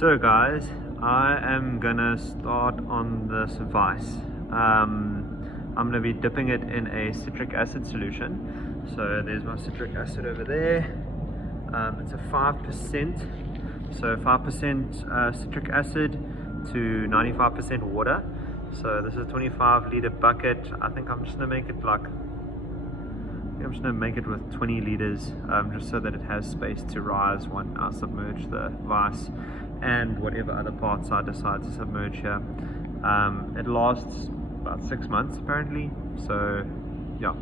So guys, I am gonna start on this vice. I'm gonna be dipping it in a citric acid solution. So there's my citric acid over there. It's a 5%, so 5% citric acid to 95% water. So this is a 25-liter bucket. I think I'm just gonna make it with 20 liters, just so that it has space to rise when I submerge the vice and whatever other parts I decide to submerge here. It lasts about 6 months apparently, so yeah,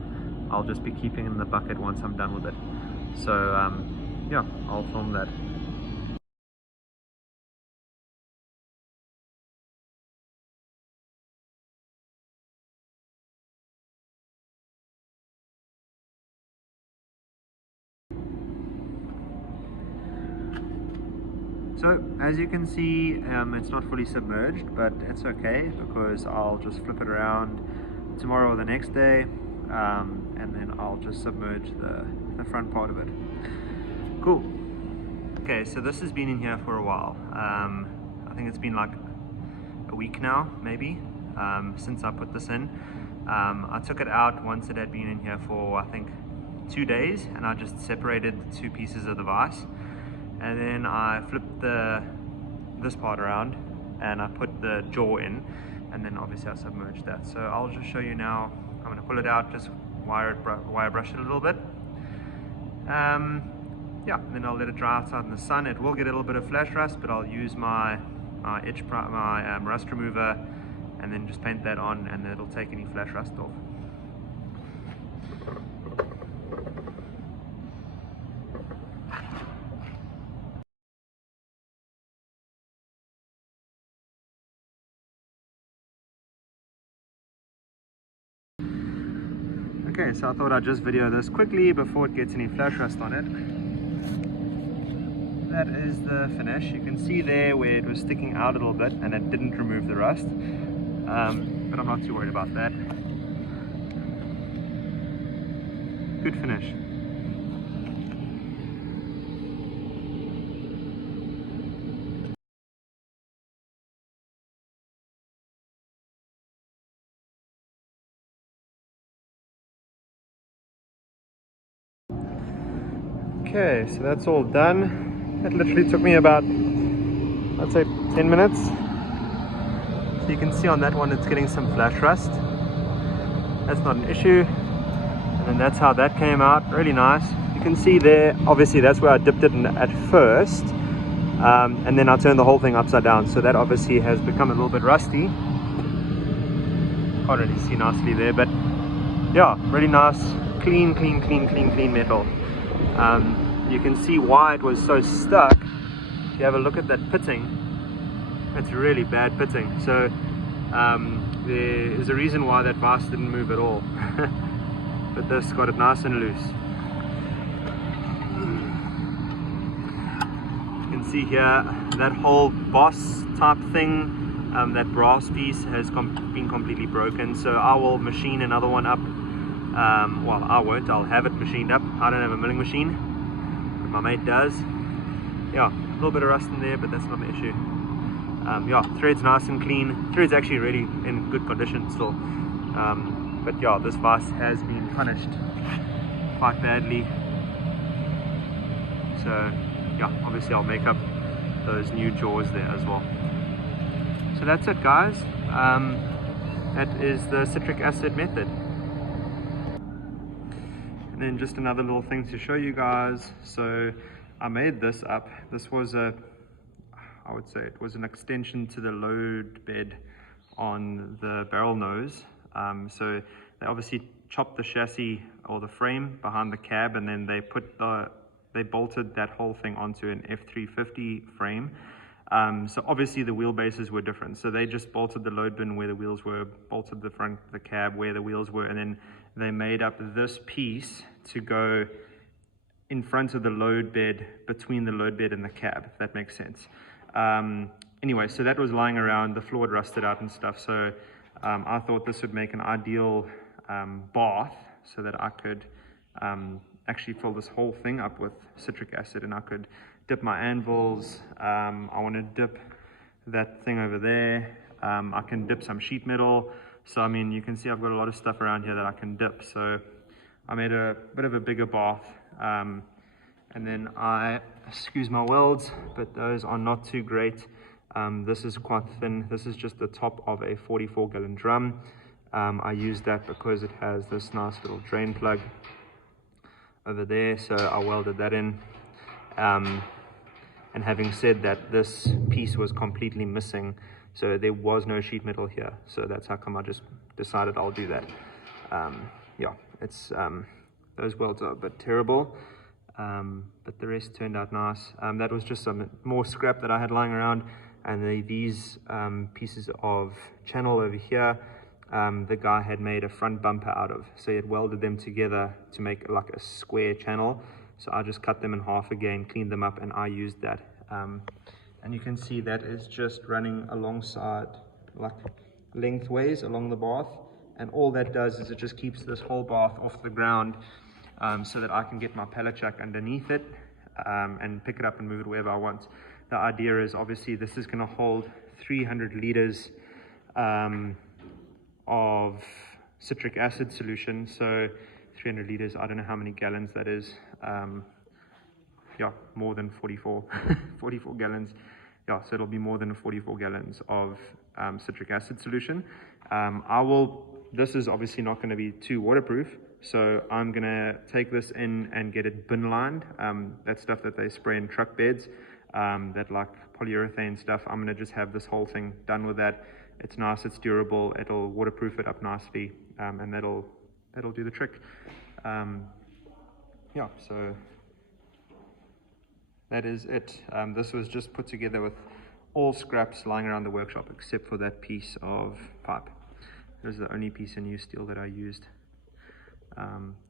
I'll just be keeping it in the bucket once I'm done with it. So yeah, I'll film that. So as you can see, it's not fully submerged, but it's okay because I'll just flip it around tomorrow or the next day, and then I'll just submerge the front part of it. Cool. Okay, so this has been in here for a while. I think it's been like a week now, maybe, since I put this in. I took it out once it had been in here for, I think, 2 days, and I just separated the two pieces of the vice. And then I flipped this part around and I put the jaw in, and then obviously I submerged that. So I'll just show you now. I'm going to pull it out, just wire brush it a little bit. Yeah, then I'll let it dry outside in the sun. It will get a little bit of flash rust, but I'll use my rust remover and then just paint that on, and it'll take any flash rust off. Okay, so I thought I'd just video this quickly before it gets any flash rust on it. That is the finish. You can see there where it was sticking out a little bit and it didn't remove the rust, but I'm not too worried about that. Good finish. Okay, so that's all done. It literally took me about, I'd say, 10 minutes. So you can see on that one it's getting some flash rust. That's not an issue. And then that's how that came out, really nice. You can see there, obviously that's where I dipped it in at first. And then I turned the whole thing upside down. So that obviously has become a little bit rusty. Can't really see nicely there, but yeah, really nice, clean metal. You can see why it was so stuck. If you have a look at that pitting, it's really bad pitting. So there is a reason why that vice didn't move at all. But this got it nice and loose. You can see here that whole boss type thing, that brass piece has been completely broken. So I will machine another one up. Well, I won't, I'll have it machined up. I don't have a milling machine, but my mate does. Yeah, a little bit of rust in there, but that's not an issue. Yeah, thread's nice and clean. Thread's actually really in good condition still. But yeah, this vice has been punished quite badly. So yeah, obviously I'll make up those new jaws there as well. So that's it, guys. That is the citric acid method. And then just another little thing to show you guys. So I made this up. This was I would say it was an extension to the load bed on the barrel nose. So they obviously chopped the chassis or the frame behind the cab, and then they bolted that whole thing onto an F350 frame. So obviously the wheelbases were different. So they just bolted the load bin where the wheels were, bolted the front of the cab where the wheels were, and then they made up this piece to go in front of the load bed, between the load bed and the cab, if that makes sense. Anyway, so that was lying around, the floor had rusted out and stuff, so I thought this would make an ideal bath, so that I could actually fill this whole thing up with citric acid, and I could dip my anvils. I want to dip that thing over there. I can dip some sheet metal. So I mean, you can see I've got a lot of stuff around here that I can dip. So I made a bit of a bigger bath, and then excuse my welds, but those are not too great. This is quite thin. This is just the top of a 44-gallon drum. I use that because it has this nice little drain plug over there, so I welded that in. And having said that, this piece was completely missing, so there was no sheet metal here, so that's how come I just decided I'll do that. Yeah, it's those welds are a bit terrible, but the rest turned out nice. That was just some more scrap that I had lying around, and these pieces of channel over here, the guy had made a front bumper out of, so he had welded them together to make like a square channel. So I just cut them in half again, cleaned them up, and I used that. And you can see that is just running alongside, like lengthways along the bath. And all that does is it just keeps this whole bath off the ground, so that I can get my pallet jack underneath it and pick it up and move it wherever I want. The idea is obviously this is going to hold 300 liters of citric acid solution. So 300 liters, I don't know how many gallons that is. Yeah, more than 44 gallons. Yeah, so it'll be more than 44 gallons of citric acid solution. This is obviously not going to be too waterproof, so I'm going to take this in and get it bin lined. That stuff that they spray in truck beds, that like polyurethane stuff, I'm going to just have this whole thing done with that. It's nice, it's durable, it'll waterproof it up nicely, and that'll do the trick. Yeah, so that is it. This was just put together with all scraps lying around the workshop except for that piece of pipe. It was the only piece of new steel that I used.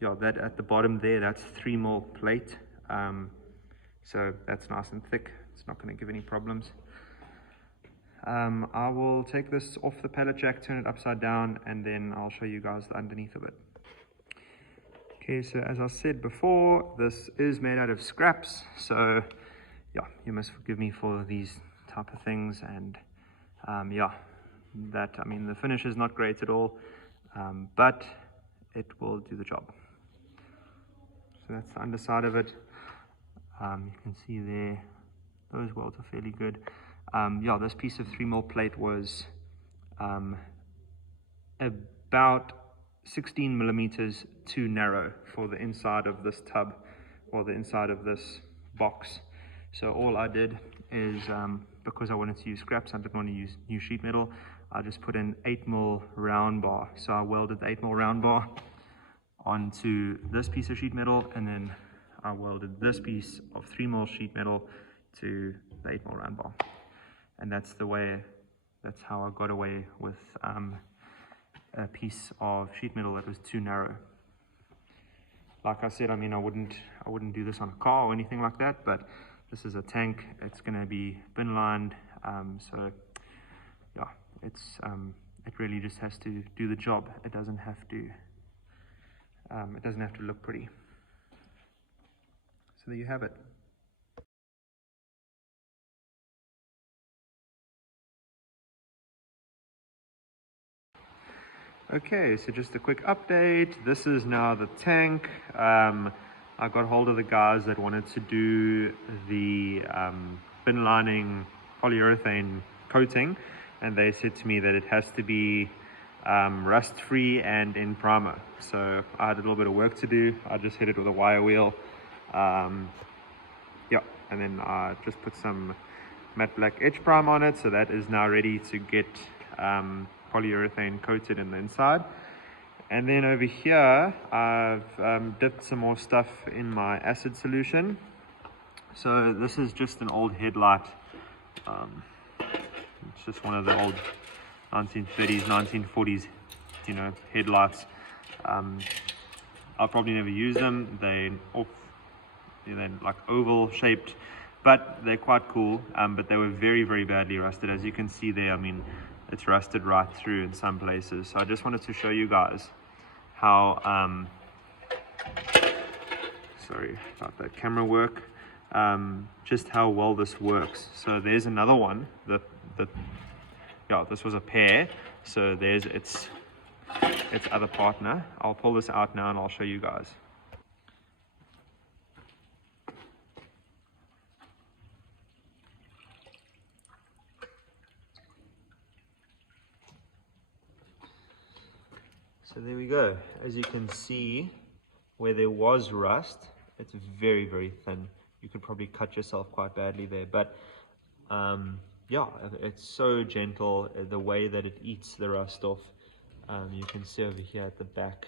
Yeah, that at the bottom there, that's 3mm plate. So that's nice and thick. It's not going to give any problems. I will take this off the pallet jack, turn it upside down, and then I'll show you guys the underneath of it. Okay, so as I said before, this is made out of scraps, so yeah, you must forgive me for these type of things. And yeah, I mean, the finish is not great at all, but it will do the job. So that's the underside of it. You can see there, those welds are fairly good. Yeah, this piece of 3mm plate was about 16 millimeters too narrow for the inside of this tub or the inside of this box. So all I did is, because I wanted to use scraps, I didn't want to use new sheet metal, I just put an 8mm round bar. So I welded the 8mm round bar onto this piece of sheet metal, and then I welded this piece of 3mm sheet metal to the 8mm round bar. And that's how I got away with a piece of sheet metal that was too narrow. Like I said, I mean, I wouldn't do this on a car or anything like that, but this is a tank. It's going to be bin lined, so yeah, it really just has to do the job. It doesn't have to look pretty. So there you have it. Okay, so just a quick update. This is now the tank. I got hold of the guys that wanted to do the bin lining polyurethane coating, and they said to me that it has to be rust free and in primer. So I had a little bit of work to do. I just hit it with a wire wheel. Yeah, and then I just put some matte black etch prime on it, so that is now ready to get polyurethane coated in the inside. And then over here I've dipped some more stuff in my acid solution. So this is just an old headlight. It's just one of the old 1930s 1940s headlights. I'll probably never use them. They're like oval shaped, but they're quite cool. But they were very, very badly rusted. As you can see there, I mean, it's rusted right through in some places. So I just wanted to show you guys how, sorry about that camera work. just how well this works. So there's another one yeah, this was a pair, so there's its other partner. I'll pull this out now and I'll show you guys. So there we go. As you can see, where there was rust, it's very, very thin. You could probably cut yourself quite badly there, but yeah, it's so gentle, the way that it eats the rust off. You can see over here at the back,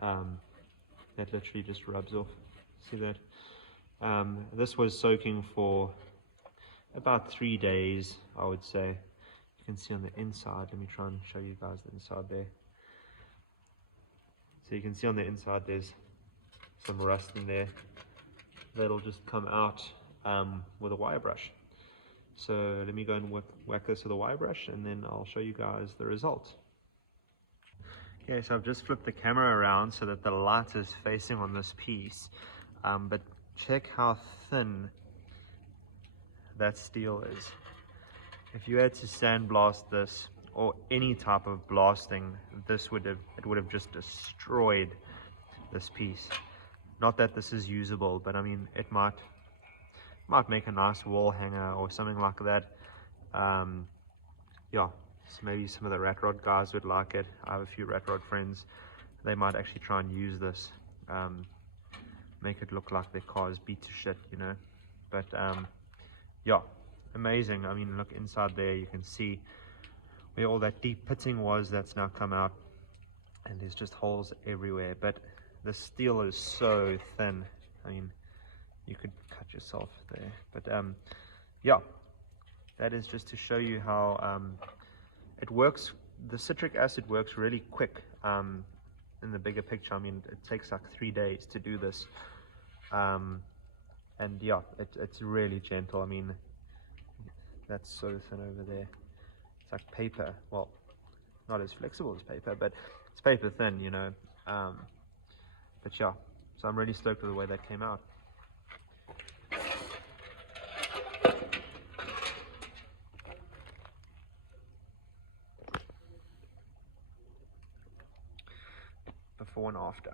that literally just rubs off. See that? This was soaking for about 3 days, I would say. You can see on the inside, let me try and show you guys the inside there. So you can see on the inside there's some rust in there. That'll just come out with a wire brush. So let me go and whack this with a wire brush and then I'll show you guys the result. Okay, so I've just flipped the camera around so that the light is facing on this piece. But check how thin that steel is. If you had to sandblast this or any type of blasting, it would have just destroyed this piece. Not that this is usable, but I mean it might make a nice wall hanger or something like that. Yeah, so maybe some of the rat rod guys would like it. I have a few rat rod friends. They might actually try and use this, make it look like their car is beat to shit, you know. But yeah, amazing. I mean, look inside there, you can see where all that deep pitting was. That's now come out, and there's just holes everywhere. But the steel is so thin. I mean, you could cut yourself there. But yeah, that is just to show you how it works. The citric acid works really quick in the bigger picture. I mean, it takes like 3 days to do this. And yeah, it's really gentle. I mean, that's so thin over there. It's like paper. Well, not as flexible as paper, but it's paper thin, you know. But yeah, so I'm really stoked with the way that came out. Before and after.